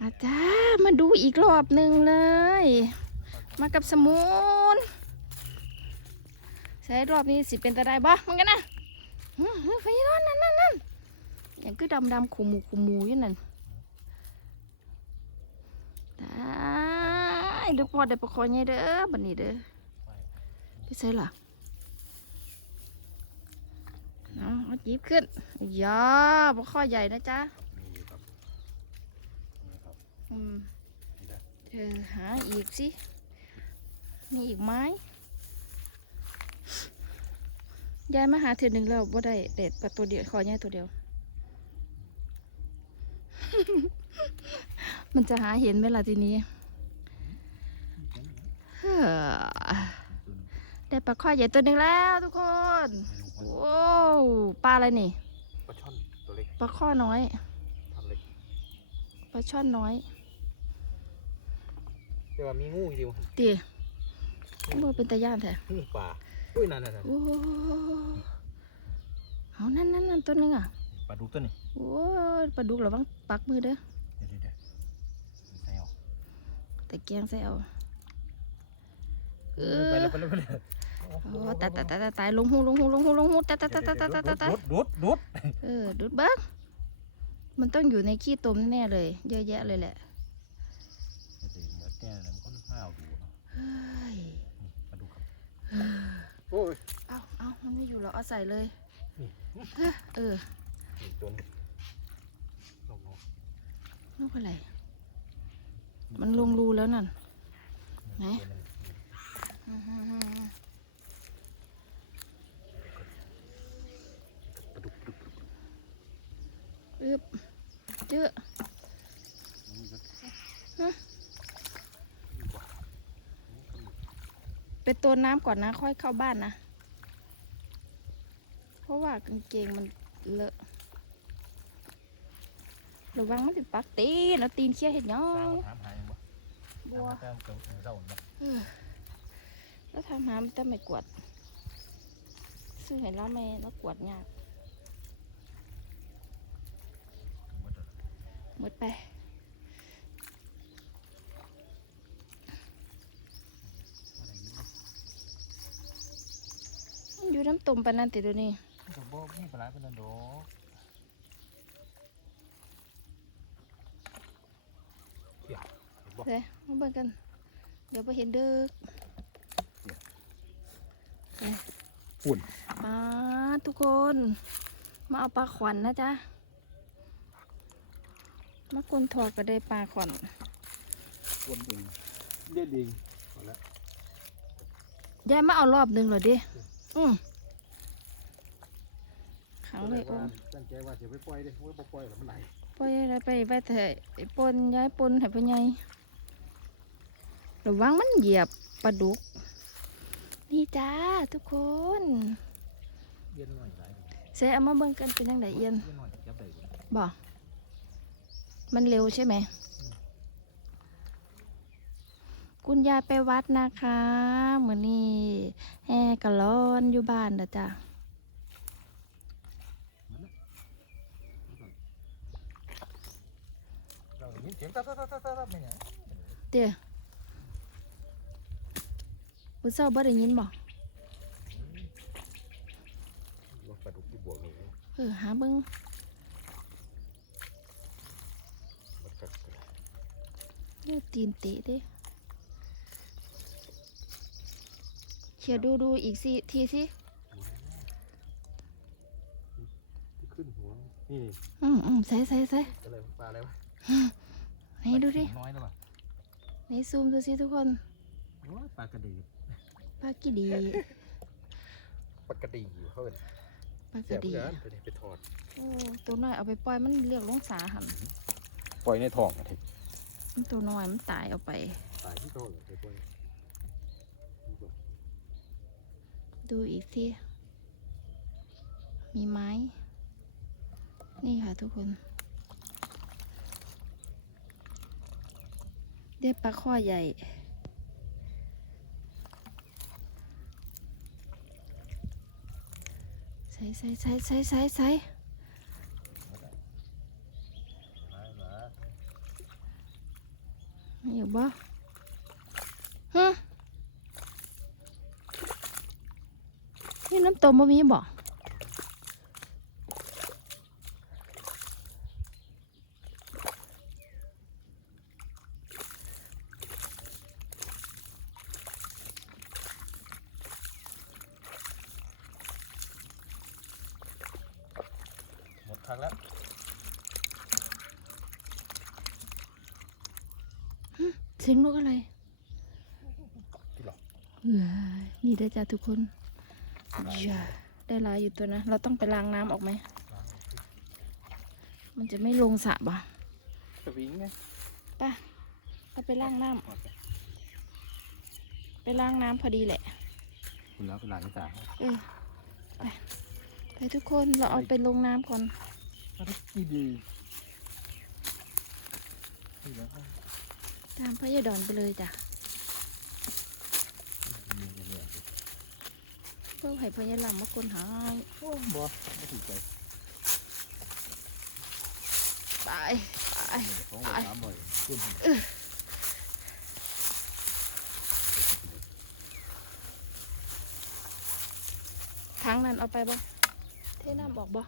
อาจ้า มาดูอีกรอบหนึ่งเลย มากับสมุนใช้รอบนี้สิเป็นตาได้บ่มันกันนะไฟร้อนนั่นนั่นนั่นอย่างคือดำดำขูมูขูมูอยู่นั่นได้เดี๋ยวพอเดี๋ยวประคอยไงเด้อบันนี้เด้อพี่ใส่ล่ะเอาเอาจีบขึ้นอย่าประคอยใหญ่นะจ๊ะ อืมนี่ได้เธอหาอีกสิมีอีกไหมยายมาหาเธอหนึ่งแล้วบ่ได้เด็ดปลาตัวเดียวขอแย่ตัวเดียว มันจะหาเห็นไหมล่ะทีนี้เฮ้อได้ปลาข้อใหญ่ตัวหนึ่งแล้วทุกคนไม่รู้มันโว้วปลาอะไรนี่ปลาช่อนตัวเล็กปลาข้อน้อยทำเล็กปลาช่อนน้อย แต่ว่ามีงูอยู่ตีบ่เป็นตาย่านแท้งูป่าอุ้ยนั่นนั่นโอ้เอานั่นนั่นนั่นตัวนึงอะปลาดุกตัวนี้โอ้ปลาดุกระวังปักมือเด้อเดี๋ยวเดี๋ยวใส่เอาตะเกียงใส่เอาเออไปแล้วไปแล้วไปแล้วโอ้ตายตายตายตายลงหูลงหูลงหูลงหูตายตายตายตายตายตายดุดดุดเออดุดบ้างมันต้องอยู่ในขี้ตมแน่เลย เยอะแยะเลยแหละ ดี๋ยวเหมือนแก่แล้วมันก็ห้าวดูเนาะเฮ้ยนี่ปลาดุกครับโอ้ยเอาเอามันไม่อยู่หรอกเอาใส่เลยนี่เออนี่ตัวนี้ลงลงลูกอะไร มันลงรูแล้วนั่นไหนตัวงปลาดุกปลาดุกปลาดุกอึบเจอ นี่ก็ ฮะ นี่กว่านี่ก็มี ไปตัวน้ำก่อนนะ ค่อยเข้าบ้านนะ เพราะว่ากางเกงมันเลอะระวังมันติดปักตีนเอาตีนเคี้ยเห็ดหยอสร้างงมาถามหายังบ่บัวถามหาแต่เกิดเศร้าเนาะแล้วทำหามแต่ไม่กวาดซื้อเห็นแล้วไม่แล้วกวาดยากหมดแล้วหมดไป อะไรอยู่เนาะ มัน อยู่น้ำตุ่มปานนันติดยวนี้มันก็บ่มีปลาร้าเป็นอันดอกเดี๋ยวเห็นบ่เลยมาเบิ่งกัน เดี๋ยวไปเห็นเด้อฝุ่นมาทุกคน มาเอาปลาขวัญนะจ๊ะมากวนทอดก็ได้ปลาขวัญฝุ่นเองเด็ดเองพอแล้วยายมาเอารอบหนึ่งเหรอดิ อืม ขังเลยโอ้ตั้งใจว่าจะไปปล่อยเด้โอ้ยบ่ปล่อยแล้วมันไหลปล่อยอะไรไปไปเถอะไอ้ปนย้ายปนให้พ่อใหญ่ระวังมันเหยียบปลาดุก นี่จ้าทุกคนเย็นหน่อยไหลเสเอามาเบิ่งกันเป็นยังไงเอียนเย็นหน่อยจับได้บ่บ่มันเร็วใช่ไหม คุณยายไปวัดนะคะเหมือนนี่แห่กะร้อนอยู่บ้านนะจ้ะ เราได้ยินเสียงตัดตัดตัดตัดตัดไม่ไงเดี๋ยวมื้อเช้าบ่ได้ยินบ่ว่าปลาดุกที่บวกนี่เออหาเบิ่งมันกัดกันเนื้อตีนเตะเด้เขียดูดูอีกสิทีสิที่ขึ้นหัวนี่อืมอืมใส่ใส่ใส่อะไรปลาอะไรวะ ให้ดูดิน้อยแล้วป่ะในซูมดูสิทุกคนโอ้ยปลากระดีปลากี่ดีปลากระดีอยู่เขาเป็นปลากเสีระยบดีเพื่อนตัวนี้ไปทอดโอ้ตัวน้อยเอาไปปล่อยมันเรียกลงสาหันปล่อยในท้องอะทีมันตัวน้อยมันตายเอาไปตายที่ท้องเลยไปปล่อยดูอีกสิมีไม้ นี่ค่ะทุกคน ได้ปลาข้อใหญ่ใส่ใส่ใส่ใส่ใส่ใส่ตายเหรอยู่บ่ฮะนี่น้ำต้มบ่มีบ่ หมดครั้งแล้วเสียงนกอะไรที่หรอเอ้ยนี่ได้อจ้ะทุกคนอย่าได้ลายอยู่ตัวนะ เราต้องไปล้างน้ำออกไหม มันจะไม่ลงสระบ่ะสวิงไงเราไปล้างน้ำไปล้างน้ำพอดีแหละ คุณแล้วเป็นหลานที่สามเออไปไปทุกคนเราเอาไปลงน้ำก่อน ดีดีนี่แล้วตามพระยาดอนไปเลยจ้ะมีเงี้ยเพื่อให้พญาลำมาคนหายโอ้บ่ไม่ถูกใจไปไปนี่ของหัวสามบ่อยขึ้นทางนั้นเอาไปบ่เทน้ำบอกบ่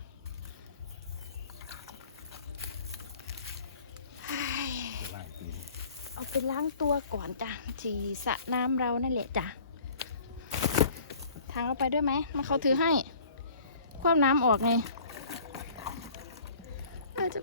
จะไล่ตีน เอาไปล้างตัวก่อนจ้ะที่สระน้ำเรานั่นแหละจ้ะทางเอาไปด้วยไหมมาเขาถือให้ คว่ำน้ำออกไงอาจจะ